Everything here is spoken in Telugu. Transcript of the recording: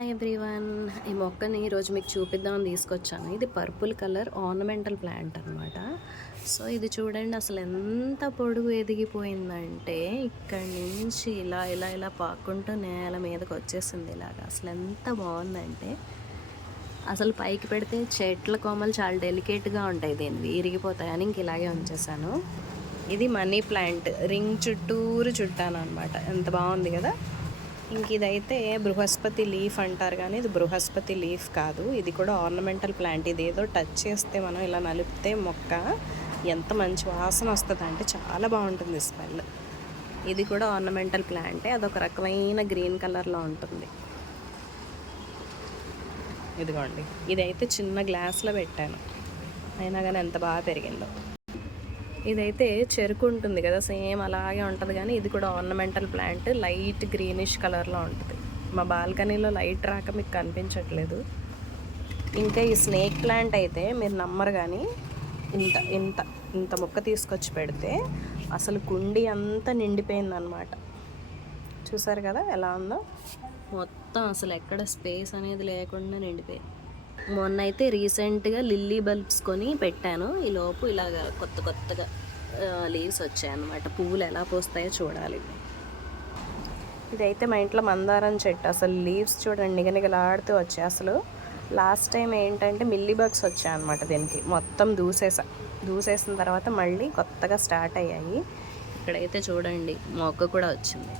Hi everyone. ఈ మొక్కని ఈరోజు మీకు చూపిద్దామని తీసుకొచ్చాను. ఇది పర్పుల్ కలర్ ఆర్నమెంటల్ ప్లాంట్ అనమాట. సో ఇది చూడండి, అసలు ఎంత పొడుగు ఎదిగిపోయిందంటే ఇక్కడి నుంచి ఇలా ఇలా ఇలా పాక్కుంటూ నేల మీదకి వచ్చేసింది. ఇలాగా అసలు ఎంత బాగుందంటే, అసలు పైకి పెడితే చెట్ల కొమ్మలు చాలా డెలికేట్గా ఉంటాయి, దీనివి ఇరిగిపోతాయని ఇంక ఇలాగే ఉంచేసాను. ఇది మనీ ప్లాంట్, రింగ్ చుట్టూరు చుట్టాను అనమాట. ఎంత బాగుంది కదా. ఇంక ఇదైతే బృహస్పతి లీఫ్ అంటారు, కానీ ఇది బృహస్పతి లీఫ్ కాదు. ఇది కూడా ఆర్నమెంటల్ ప్లాంట్. ఇది ఏదో టచ్ చేస్తే మనం ఇలా నలిపితే మొక్క ఎంత మంచి వాసన వస్తుంది అంటే చాలా బాగుంటుంది స్మెల్. ఇది కూడా ఆర్నమెంటల్ ప్లాంటే, అదొక రకమైన గ్రీన్ కలర్లో ఉంటుంది. ఇదిగోండి, ఇదైతే చిన్న గ్లాస్లో పెట్టాను, అయినా కానీ ఎంత బాగా పెరిగిందో. ఇదైతే చెరుకు ఉంటుంది కదా, సేమ్ అలాగే ఉంటుంది, కానీ ఇది కూడా ఆర్నమెంటల్ ప్లాంట్. లైట్ గ్రీనిష్ కలర్లో ఉంటుంది. మా బాల్కనీలో లైట్ రాక మీకు కనిపించట్లేదు. ఇంకా ఈ స్నేక్ ప్లాంట్ అయితే మీరు నమ్మరు, కానీ ఇంత ఇంత ఇంత మొక్క తీసుకొచ్చి పెడితే అసలు కుండీ అంతా నిండిపోయిందనమాట. చూసారు కదా ఎలా ఉందో, మొత్తం అసలు ఎక్కడ స్పేస్ అనేది లేకుండా నిండిపోయింది. మొన్న అయితే రీసెంట్గా లిల్లీ బల్బ్స్ కొని పెట్టాను. ఈ లోపు ఇలాగ కొత్తగా లీవ్స్ వచ్చాయన్నమాట. పువ్వులు ఎలా పోస్తాయో చూడాలి. ఇదైతే మా ఇంట్లో మందారం చెట్టు. అసలు లీవ్స్ చూడండి, నిగనిగలాడుతూ వచ్చాయి. అసలు లాస్ట్ టైం ఏంటంటే మిల్లీ బగ్స్ వచ్చాయన్నమాట దీనికి. మొత్తం దూసేసిన తర్వాత మళ్ళీ కొత్తగా స్టార్ట్ అయ్యాయి. ఇక్కడైతే చూడండి మొక్క కూడా వచ్చింది.